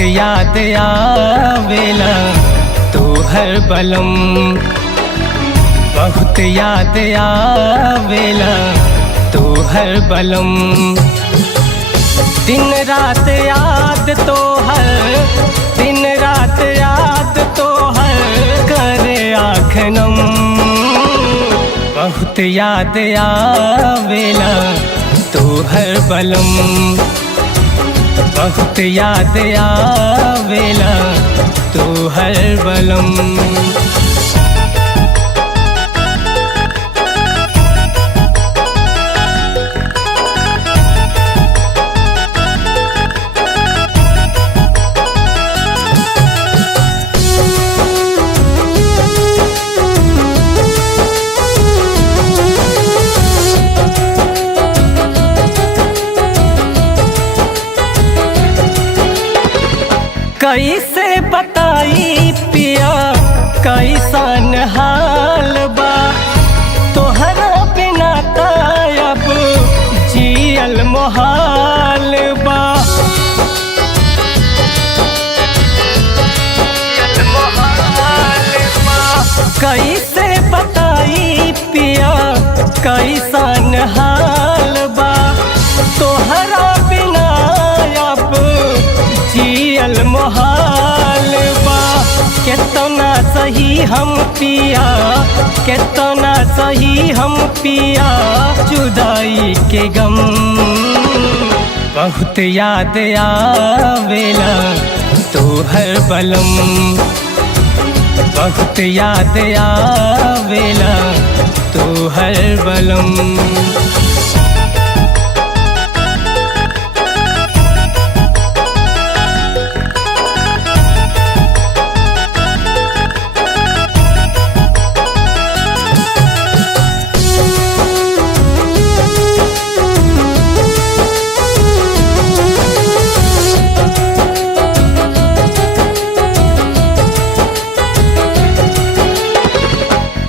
याद आवेला तोहर बलम, बहुत याद आवेला तोहर बलम। दिन रात याद तोहर, दिन रात याद तोहर करे आँख नम। बहुत याद आवेला तोहर बलम, बहुत याद आवेला तोहर बलम। कैसे बताई पिया कैसन हाल बा, तोहरा बिना अब जियल मोहाल बा। कैसे बताई पिया कैसन हाल बा, तोहरा बिना अब जियल मोहाल बा। कितना सही हम पिया, कितना सही हम पिया जुदाई के गम। बहुत याद आवेला तोहर बलम, बहुत याद आवेला तोहर बलम।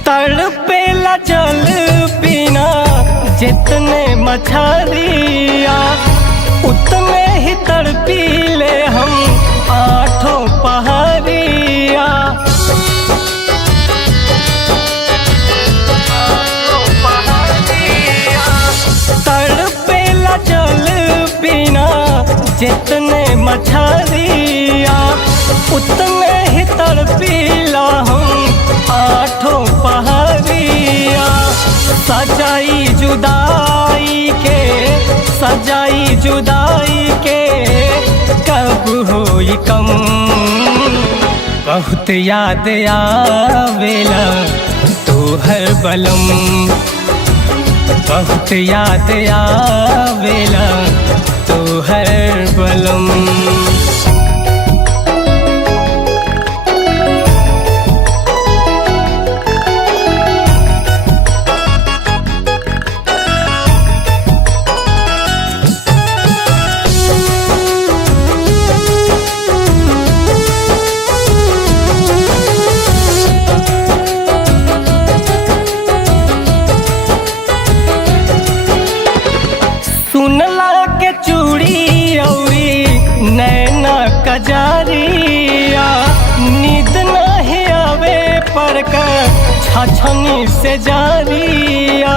तड़पेला जल बिना जितने मछलिया, उतने ही तड़पीले हम आठों पहाड़िया। तड़पेला जल बिना जितने मछलिया, उतने ही तड़पीला हम आठों पहाड़िया। सजाई जुदाई के, सजाई जुदाई के कब होई कम। बहुत याद आवेला तोहर बलम, बहुत याद आवेला तोहर बलम। सुनला के चूड़ी औरी नैना कजरिया, नींद नहीं आवे पर छछनी से जारिया।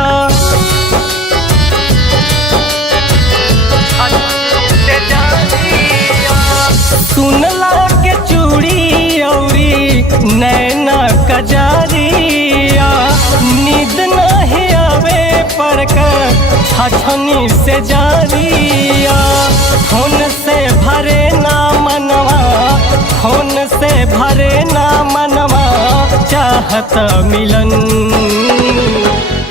सुनला के चूड़ी औरी नैना कजरिया, नींद नहीं आवे पर छछनी से जारिया। खून से भरे ना मनवा, खून से भरे ना मनवा चाहत मिलन।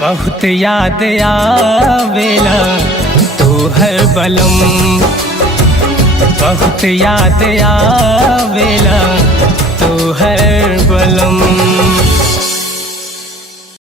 बहुत याद आवेला तोहर बलम, बहुत याद आवेला तोहर बलम।